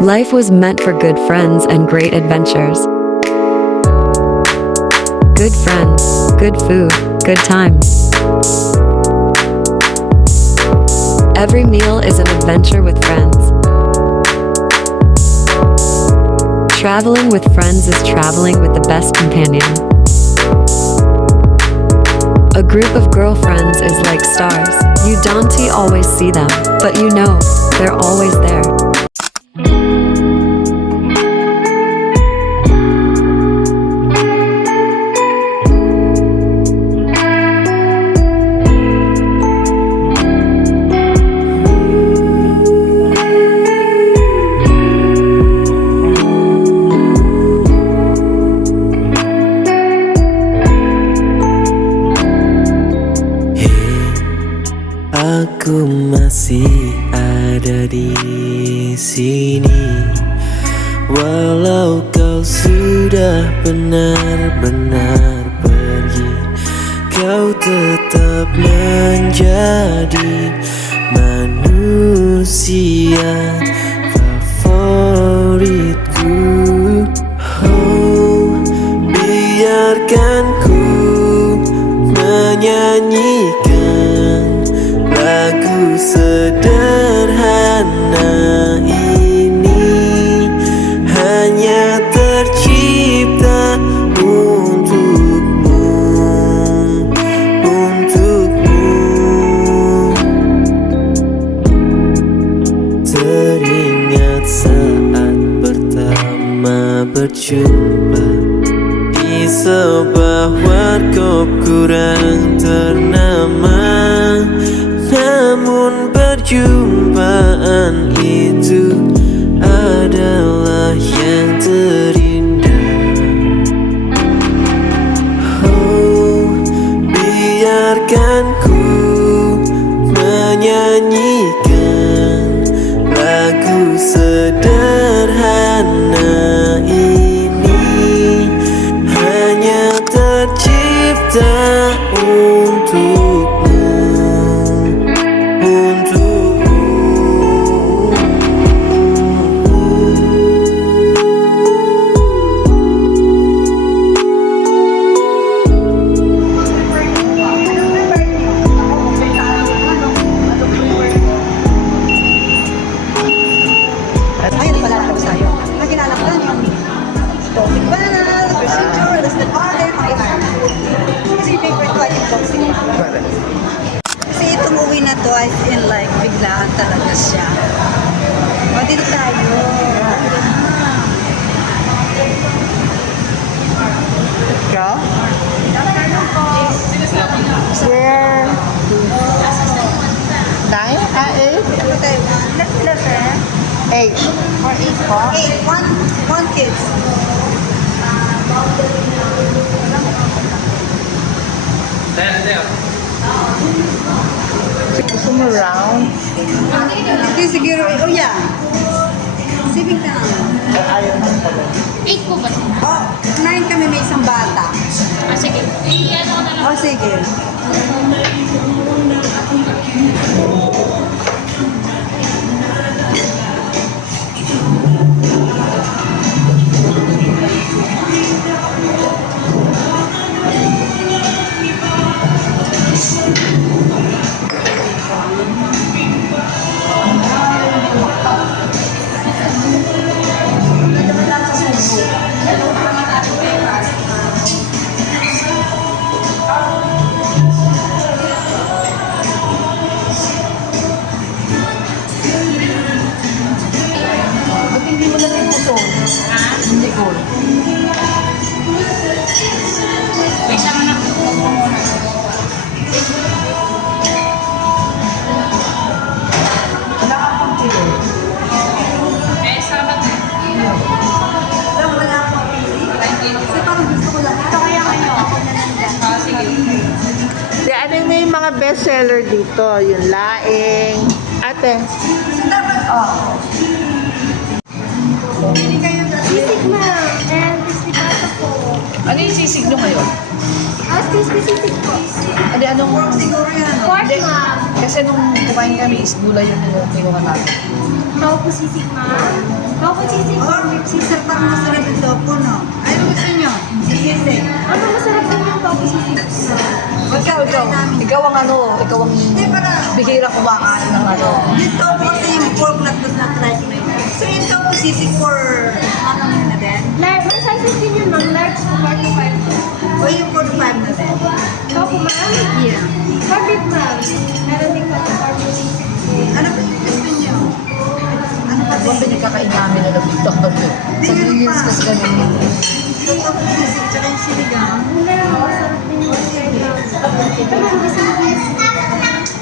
Life was meant for good friends and great adventures. Good friends, good food, good times. Every meal is an adventure with friends. Traveling with friends is traveling with the best companion. A group of girlfriends is like stars. You don't always see them, but you know, they're always there. Aku masih ada di sini, walau kau sudah benar-benar pergi. Kau tetap menjadi manusia favoritku. Oh, biarkan ku menyanyikan lagu sederhana ini, hanya tercipta untukmu, untukmu. Teringat saat pertama berjumpa di sebuah warkop kurang ternama. Namun perjumpaan itu adalah yang terindah. Oh, biarkan ku menyanyikan lagu sederhana ini, hanya tercipta untukmu. Kasi itong uwi na to, I feel like biglaan talaga siya. O, dito tayo. Go? Where? 9? 8? Dito tayo. Let's 8. Or 8 po? 8. One kids. Gusto mo round? Ito siguro, oh yeah. Siping ka naman. Ayaw mo pala. 8 po ba? Oh, 9 kami, may isang bata. Ah, sige. Ano ko na lang. Oh, sige. Hindi mo natin puso. Hindi ko. Wait lang na. Wala ka pang kilo. Sabat. Wala akong pili. Kasi parang gusto ko lang. Ito kaya kayo. Ako na nandyan. Sige. Di, ano na yung mga best seller dito? Yung laing. Ate. So, dapat, pili kayo na. Sisig ma'am, and crispy pata po. Ano yung sisig nyo ngayon? Crispy sisig po. Ano, anong... Siguro yan. Pork ma'am. Kasi nung kumain kami, is gulay yung kinuha natin. Tao po sisig, ma'am. Tao po sisig. Oh, sisig parang masarap yung topo, no? Ay, gusto nyo? Sisig. Ano masarap din yung tao po sisig? Ikaw ang ano, ikaw ang Hindi, para... bihira kumakain ng ano. Yung topo kasi yung pork na try ko na yun. So yung topo sisig for... Ano na din? Large, may sizes din yun, ma'am. Large po, 45. O yung 45 na din? Tao po, ma'am? Yeah. For beef, ma'am. Meron din po for beef sisig. Ano ba yung gusto nyo? Ano pa Ano din? pinagkakain namin na nabigtok na ito? Sa Greenhills kasi ganun. Yung topo sisig tsaka yung sinigang. Wala, masarap din yung sisig. Ito, ma'am, gising-gis.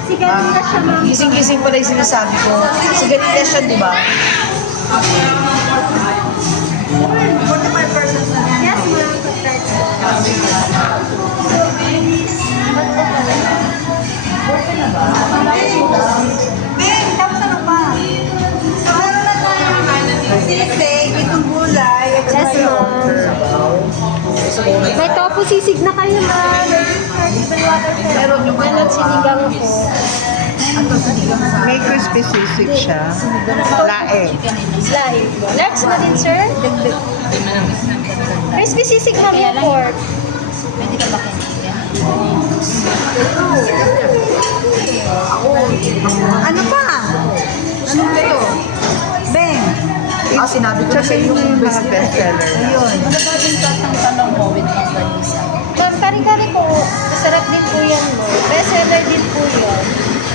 Siganila siya, ma'am. Gising-gising pala yung sinasabi ko. Si ganila siya, di ba? 45 persons na din. Yes, ma'am. Subscribe. Ben, tapos ano pa? So, meron na tayong sisig, itong gulay, at Yes, saka yung... ma'am. May tofu sisig na kayo, ma'am. Even water po. Meron sinigang po. May crispy sisig siya. Lae. Slide. Next na din, sir. Crispy sisig, ma'am, yung pork. Ano pa? Ano kayo? Ben, Ah, sinabi ko na sa iyo yung best bestseller. ayun. Ma'am, kari-kari po. Masarap din po yan, mo. Bestseller din po yun.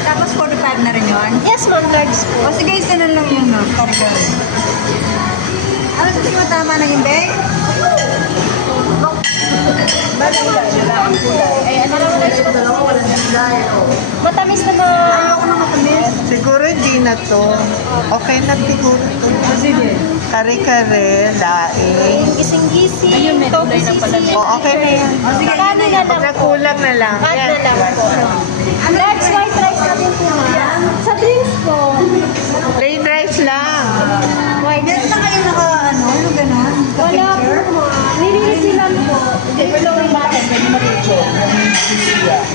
Tapos 45 na rin yun. Yes, ma'am, large po. O sige, isa na lang yun, no? Kargal. Ano sa tingin mo tama na yung Ben? Ay, ano lang guys? Matamis na ba? Ayoko na matamis. Siguro hindi na to. Okay na siguro to. Sige. Kare-kare, laing. Gising-gising. Tofu sisig. O, okay na yan. Kani na lang po. Nakulang na lang. Add Yan. na lang po. Large white rice na din po, ma'am. Sa drinks po. Plain rice lang. White Meron rice. na kayo naka, ano, gano'n? Wala po, ma'am. Nililisilan po.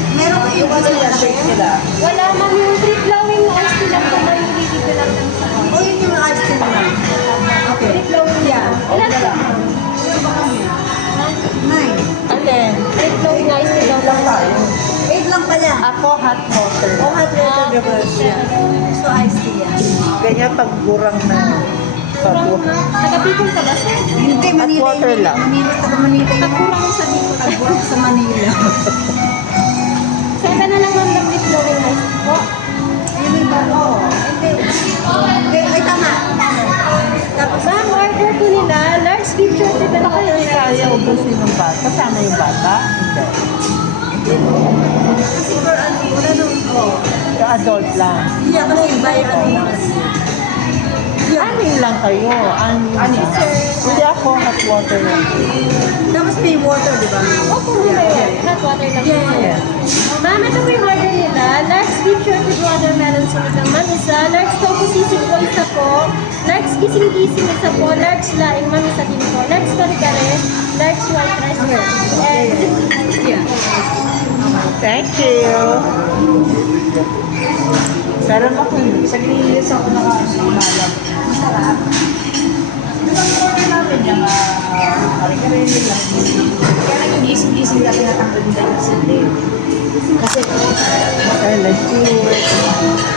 Meron kayo gusto na Wala, ma'am. Yung free flowing ice tea lang po, ma'am. Yung dito lang ng sa O yun yung ice cream lang. free flowing yan. Ilan po, ma'am? 9. Alin? Free flowing ice tea lang po. 8 lang pala. Ako hot water. O hot water reverse yan. So ice tea yan. Ganyan pag gurang na. Kurang, ma'am. Nagabikol ka ba, sir? Hindi, Manila water yun. lang. Manila, taga Manila yun. Kurang sa dito. Tagburang sa Manila. Saka na lang, ma'am, ng free flowing ice tea po. Ayun yung ba? Oo. Hindi. Hindi. Ay, tama. Tapos, Ma'am, order po nila. Large picture tip na kayo. Kaya ubusin ng bata. Kasama yung bata? Hindi. kasi for ano, wala nung, Yung adult lang. yeah, kasi by ano lang. Aning lang kayo. Aning. Hindi ako hot water lang. Tapos may water, di ba? Opo, ma'am. Hot water lang po. Yeah. Ma'am, ito po yung order nila. Large picture with watermelon sinigang, ma'am, isa. Large tofu sisig po, isa po. Large gising-gising, isa po. Large laing, ma'am, isa din po. Large kare-kare. Large white rice. And, Yeah. Thank you. Pero ako, Sa Greenhills ako nakakamalap. Masarap. Ang order namin yung kare-kare, kaya nag-gising-gising na tinatanggal nila yung sili. Kasi, I like you.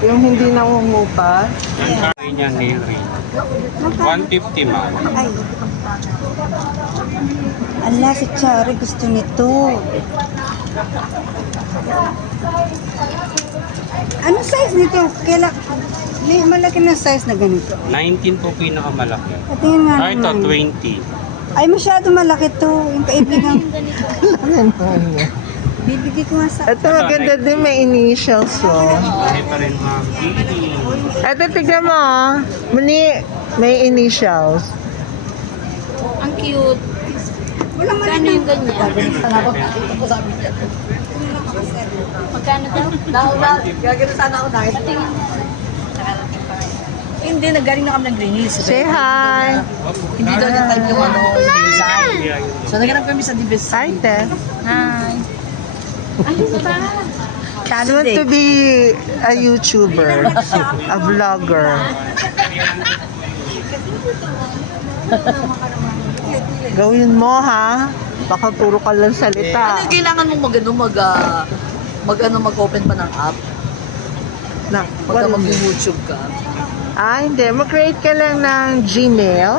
Yung hindi nangungupa. Ang kaya niya nail ring. 150 ma'am. Ay. Ala, si Chari gusto nito. Ano size nito? Kailan? May malaki na size na ganito. 19 po pinakamalaki. Patingin nga Ah, ito, naman. 20. Ay, masyado malaki to. Yung kaibigan. Bibigay ko nga sa... Ito maganda din, may initials, oh. Hindi pa rin ma'am. Ito, tignan mo, oh. May initials. Ang cute. Wala Magkano yung ganyan? Magkano daw? Gagano sana ako dahil. Hindi, nagaling na kami ng Green Hills. Say hi! Hindi daw yung type yung ano, design. So, naghanap kami sa Divis. Hi, Te. Hi. Ayun ba? Soon to be a YouTuber, a vlogger. Gawin mo, ha? Baka puro ka lang salita. Ano, kailangan mong mag-open pa ng app? Na, Pagka mag-YouTube ka. hindi. Mag-create ka lang ng Gmail.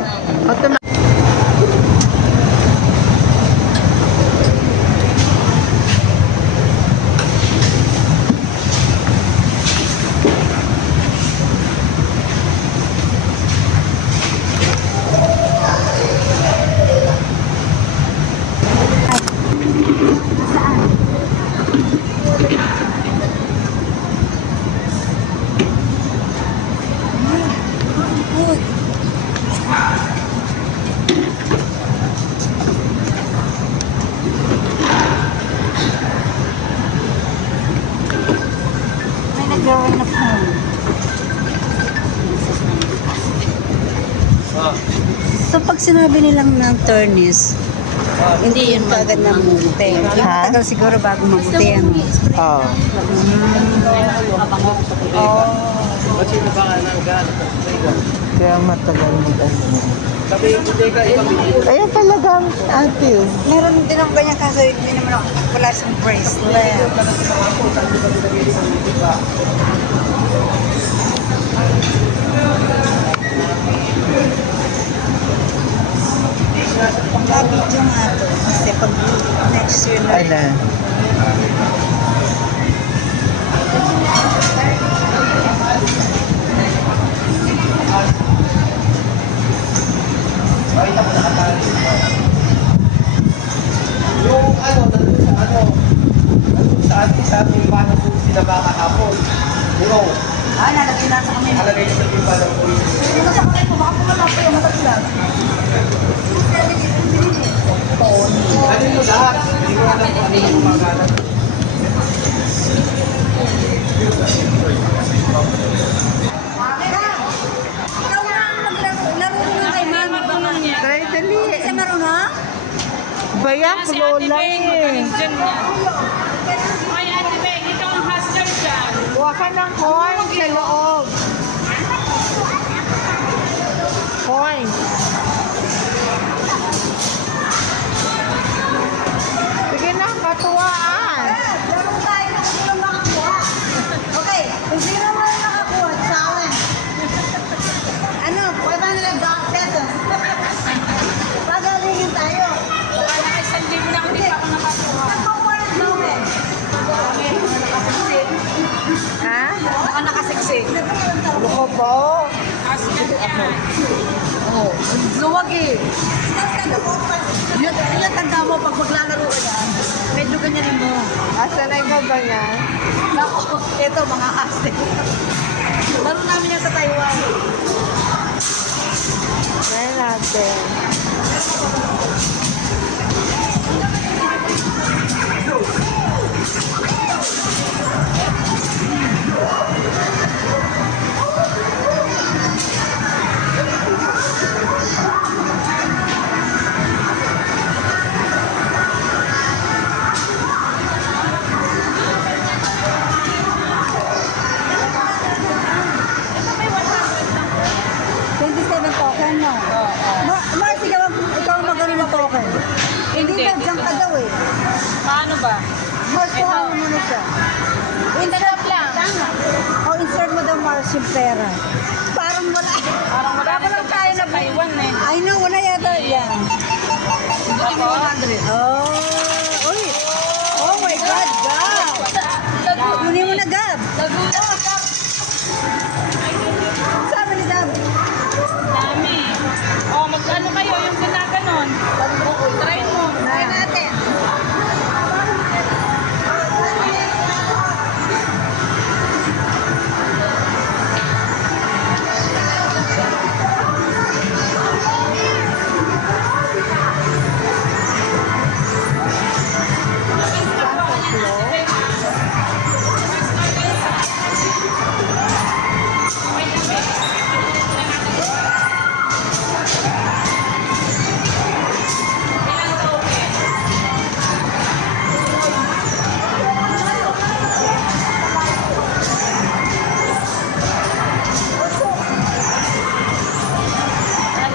May nag-drawing na phone. So, pag sinabi nilang ng turnis, hindi yun kagad na mabuti. Ha? Matagal siguro bago mabuti yan. Oh. Kaya matagal mag-ano. Ayun talaga, ate. Meron din ako ganyan kaso hindi naman ako wala siyang bracelet. Pag-video nga to. Kasi pag next year na. Ayan. Yung ano, sa ating paano po sila makakapon. Pero, Nalagay na sa kami. alagay nyo sa ating paano po yun. Ano sa kami po? Baka pumala po yung mataglan. Ano yung lahat? Hindi ko alam kung ano yung gumagalan. Ikaw na naglaro na kay mama ba man niya? Try dali. Isa marunong? Bayak, lola eh. Ay, Ate Beng, ito ang hustler dyan. Kuha ka ng coin sa loob. Coin. Sige na, katuwaan. Laro tayo na kung sino makakuha. Okay, kung sino man nakakuha, challenge. Ano, 500 pesos. Pagalingin tayo. Wala, isang libo na hindi pa ako nakakuha. Nakakuha ng gawin. Ha? Baka nakasiksik. Luko po. Hustler yan. Oo. Luwag eh. Yun tanda mo pag maglalaro ka yan. Medyo ganyanin mo. Asa na iba ba niya? Ako, ito mga haste. Laro namin yan sa Taiwan. Ngayon natin. ba? Mars, kuha mo muna siya. Insert lang. O, insert mo daw, Mars, yung pera. Parang wala. Parang wala Parang na tayo na Taiwan eh. I know, wala yata. Yan. Ako? Oh, uy. Oh my God, Gab. Kunin mo na, Gab. Sabi ni Gab. Dami. Oh, mag-ano kayo yung ginaganon? Try mo. Try natin.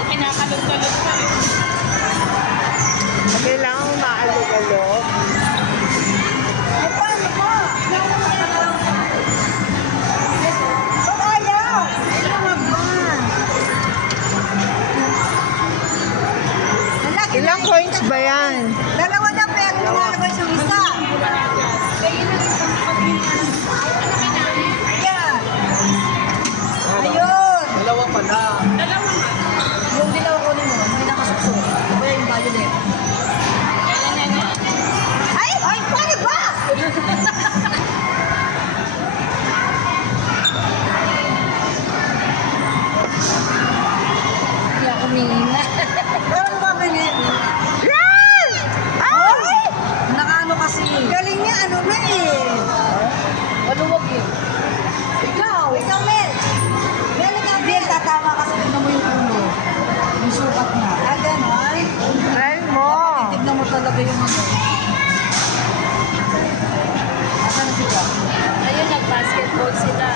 Kinakalog-kalog pa eh. Kailangan maalog-alog. Paano pa? Ba't ayaw? Ano ba? Lalaki Ilang na- coins ba yan? Dalawa na pero nilalagay sa isa. Yan. Ayun. Dalawa pala. Dalawa nga. Yung dilaw ko mo, hindi nakasuksok. Kaya yung violet. Kailan yan yan? Ay! Ay! Paano ba? Kaya ako mingina. Paano ba ba niya? Ay! Nakaano kasi. Galing niya, ano na eh. Maluwag eh. Ikaw, Mel. Mel, ikaw, Hindi, tatama kasi tignan mo yung ulo. Yung sukat na. Ah, ganon. Try mo. Tignan mo talaga yung ano. Asan na sila? Ayun, nag-basketball sila.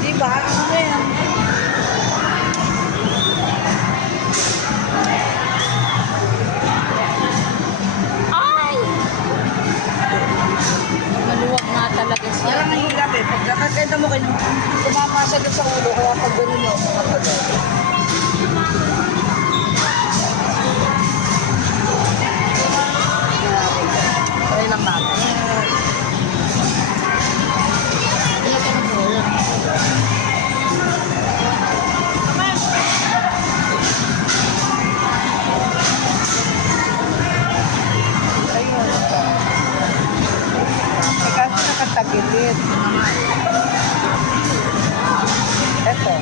Di ba? Ano yan? Ay! Maluwag nga talaga siya. Parang nahihirap eh. Pagkakaganda mo kayo, tumapasa doon sa ulo, kaya pag gano'n yun, makapagod. Try lang natin. Eh, kasi nakatagilid. Eto.